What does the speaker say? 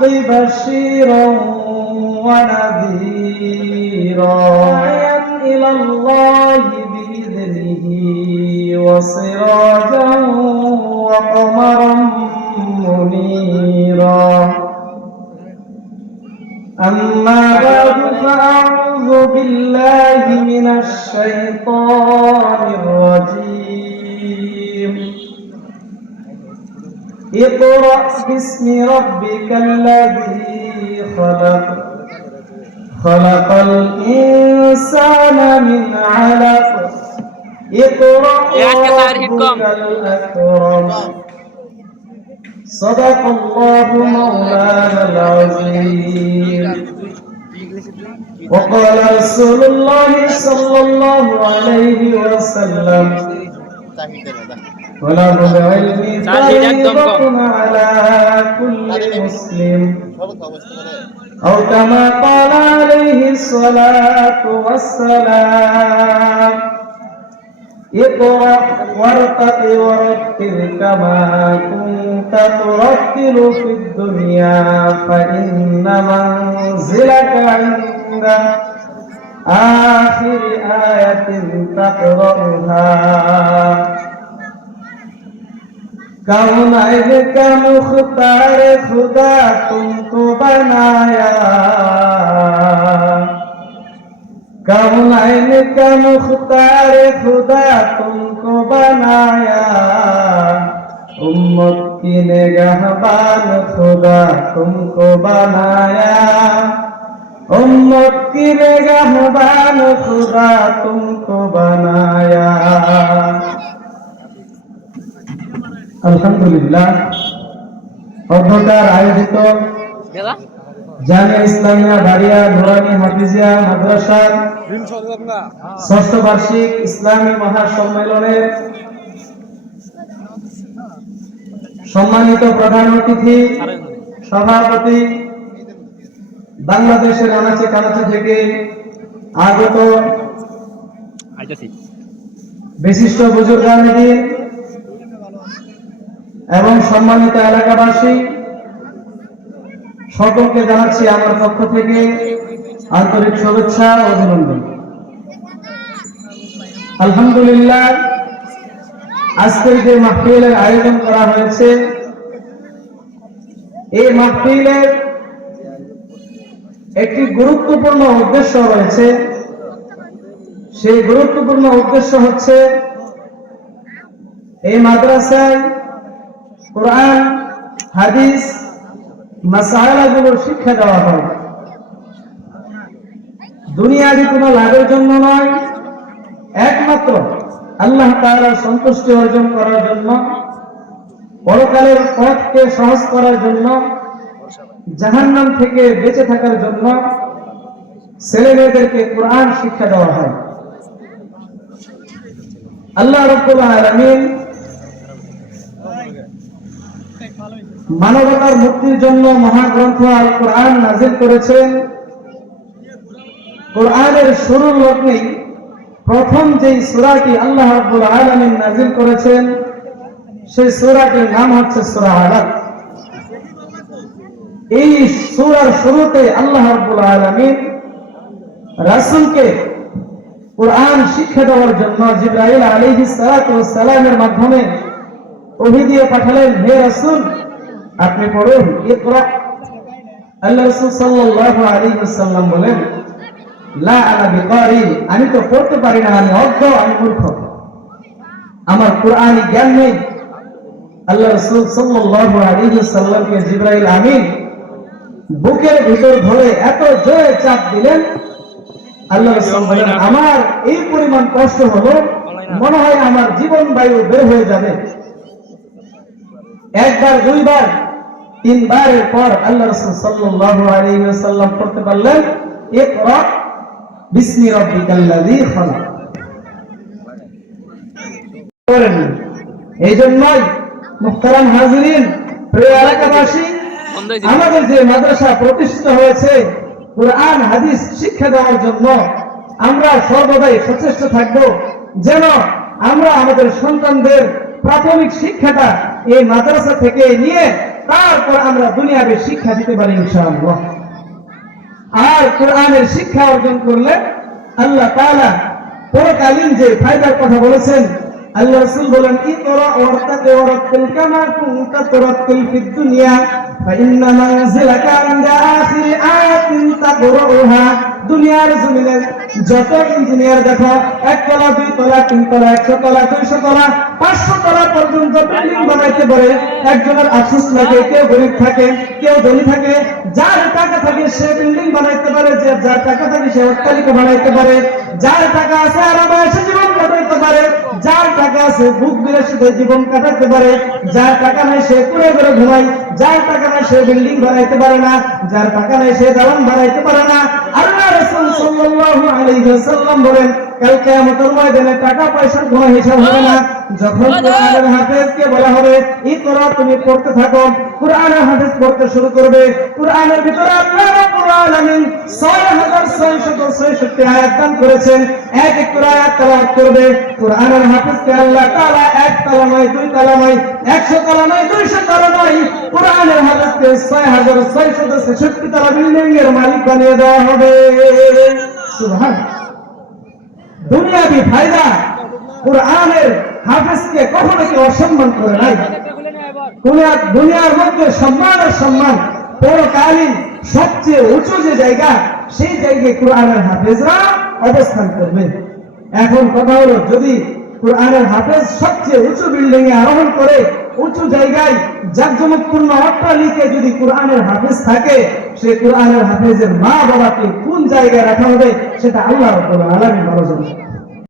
بشيرا ونذيرا داعيا إلى الله بإذنه وسراجا وقمرا منيرا أما بعد فأعوذ بالله من الشيطان الرجيم اقرأ باسم ربك الذي خلق خلق الإنسان من علق اقرأ وربك الأكرم صدق الله مولانا العظيم وقال رسول الله صلى الله عليه وسلم طلب العلم فريضة على كل مسلم أو كما قال عليه الصلاة والسلام اقرأ وارتق ورتل كما كنت ترتل في الدنيا فإن منزلك عند آخر آية تقرأها कौन का मुख्तार खुदा तुमको बनाया कौन का मुख्तार खुदा तुमको बनाया उम्मत की निगहबान खुदा तुमको बनाया उम्मत की निगहबान खुदा तुमको बनाया আলহামদুলিল্লাহ অধ্যকার আয়োজিত জামিয়া ইসলামিয়া বাড়িয়া নুরানি হাফিজিয়া মাদ্রাসার ষষ্ঠ বার্ষিক ইসলামী মহাসম্মেলনের সম্মানিত প্রধান অতিথি সভাপতি বাংলাদেশের আনাচে কানাচে থেকে আগত বিশিষ্ট বুজুর্গানে দিন এবং সম্মানিত এলাকাবাসী সকলকে জানাচ্ছি আমার পক্ষ থেকে আন্তরিক শুভেচ্ছা ও অভিনন্দন। আলহামদুলিল্লাহ, আজকের যে মাহফিলের আয়োজন করা হয়েছে এই মাহফিলের একটি গুরুত্বপূর্ণ উদ্দেশ্য রয়েছে। সেই গুরুত্বপূর্ণ উদ্দেশ্য হচ্ছে এই মাদ্রাসায় কোরআন হাদিস মাসাইলগুলোর শিক্ষা দেওয়া হয় দুনিয়াবি কোনো লাভের জন্য নয়, একমাত্র আল্লাহ তাআলার সন্তুষ্টি অর্জন করার জন্য, পরকালের পথকে সহজ করার জন্য, জাহান্নাম থেকে বেঁচে থাকার জন্য ছেলে মেয়েদেরকে কোরআন শিক্ষা দেওয়া হয়। আল্লাহ রাব্বুল আলামিন মানবতার মুক্তির জন্য মহাগ্রন্থ আল কোরআন নাযিল করেছেন। কোরআনের শুরুর লগ্নেই প্রথম যেই সূরাটি আল্লাহ রাব্বুল আলামিন নাযিল করেছেন সেই সূরাটির নাম হচ্ছে সূরা আলাক। এই সূরার শুরুতে আল্লাহ রাব্বুল আলামিন রাসূলকে কোরআন শিক্ষা দেওয়ার জন্য জিবরাইল আলাইহিস সালাতু ওয়াস সালামের মাধ্যমে ওহী দিয়ে পাঠালেন, হে রাসূল আপনি পড়ুন, ইকরা। আল্লাহ রাসূল সাল্লাল্লাহু আলাইহি ওয়াসাল্লাম বলেন, লা আনা বিকারি, আমি তো পড়তে পারি না, আমি অজ্ঞ, আমি মূর্খ, আমার কোরআনি জ্ঞান নেই। আল্লাহ রাসূল সাল্লাল্লাহু আলাইহি ওয়াসাল্লামকে জিবরাইল আমিন বুকের ভিতর ধরে এত জোরে চাপ দিলেন, আল্লাহ রাসূল বলেন আমার এই পরিমাণ কষ্ট হলো মনে হয় আমার জীবন বায়ু বের হয়ে যাবে। একবার, দুইবার, তিনবারের পর আল্লাহ রাসূল সাল্লাল্লাহু আলাইহি ওয়াসাল্লাম পড়তে পারলেন, ইকরা বিসমি রাব্বিকাল্লাযী খালাক। এই জন্যই মুহতারাম হাজিরিন, প্রিয় এলাকাবাসী, আমাদের যে মাদ্রাসা প্রতিষ্ঠিত হয়েছে কোরআন হাদিস শিক্ষা দেওয়ার জন্য, আমরা সর্বদাই সচেষ্ট থাকব যেন আমরা আমাদের সন্তানদের প্রাথমিক শিক্ষাটা এই মাদ্রাসা থেকে নিয়ে তারপর আমরা দুনিয়াবী শিক্ষা দিতে পারি ইনশাআল্লাহ। আর কোরআনের শিক্ষা অর্জন করলে আল্লাহ তাআলা পরকালীন যে ফায়দার কথা বলেছেন, আল্লাহ রাসূল বলেন ইকরা ওয়ারতাকি ওয়ারাত্তিল কামা কুনতা তুরাত্তিল ফিদ দুনিয়া ফাইন্না মানজিলাকা ইনদা আখিরি আয়াতিন তাকরাউহা। দুনিয়ার জমিনে যত ইঞ্জিনিয়ার দেখো, 1 তলা 2 তলা 3 তলা 100 তলা 200 তলা 500 তলা পর্যন্ত বিল্ডিং বানাইতে পারে। একজনের আফসোস লাগে, কেউ গরিব থাকে, কেউ ধনী থাকে। যার টাকা থাকে সে বিল্ডিং বানাইতে পারে, যার টাকা থাকে সে অট্টালিকা বানাইতে পারে, যার টাকা আছে আরামে এসে জীবন কাটাইতে পারে, যার টাকা আছে ভোগ বিলাসিতে জীবন কাটাতে পারে, যার টাকা নাই সে কুড়ে করে ঘুমায়, যার টাকা নাই সে বিল্ডিং বানাইতে পারে না, যার টাকা নাই সে দালান বানাইতে পারে না। আল্লাহ রাসূল সাল্লাল্লাহু আলাইহি ওয়াসাল্লাম বলেন কাল কিয়ামতের ময়দানে টাকা পয়সার কোনো হিসাব হবে না। যখন কোরআনের হাফেজকে বলা হবে ইকরা, তুমি পড়তে থাকো, কোরআনের হাফেজ পড়তে শুরু করবে। কোরআনের ভিতরে আল্লাহ রাব্বুল আলামিন 6666 আয়াত দান করেছেন। এক এক করে আয়াত তেলাওয়াত করবে। কোরআনের হাফেজকে আল্লাহ তাআলা 1 তালা নয় 2 তালা নয় 100 তালা নয় 200 তালা নয়, কোরআনের হাফেজকে 6666 তালা বিল্ডিং এর মালিক বানিয়ে দেওয়া হবে। সুবহানাল্লাহ। দুনিয়াবি ফায়দা কোরআনের হাফেজকে কখনো কেউ অসম্মান করে নাই। দুনিয়ার মধ্যে সম্মানের সম্মান, পরকালীন সবচেয়ে উঁচু যে জায়গা, সেই জায়গায় কোরআনের হাফেজরা অবস্থান করবে। এখন কথা হলো, যদি কোরআনের হাফেজ সবচেয়ে উঁচু বিল্ডিং এ আরোহণ করে, উঁচু জায়গায় জাঁকজমকপূর্ণ অট্টালিকায় যদি কোরআনের হাফেজ থাকে, সে কোরআনের হাফেজের মা বাবাকে কোন জায়গায় রাখা হবে সেটা আল্লাহ রাব্বুল আলামিন ভালো জানেন।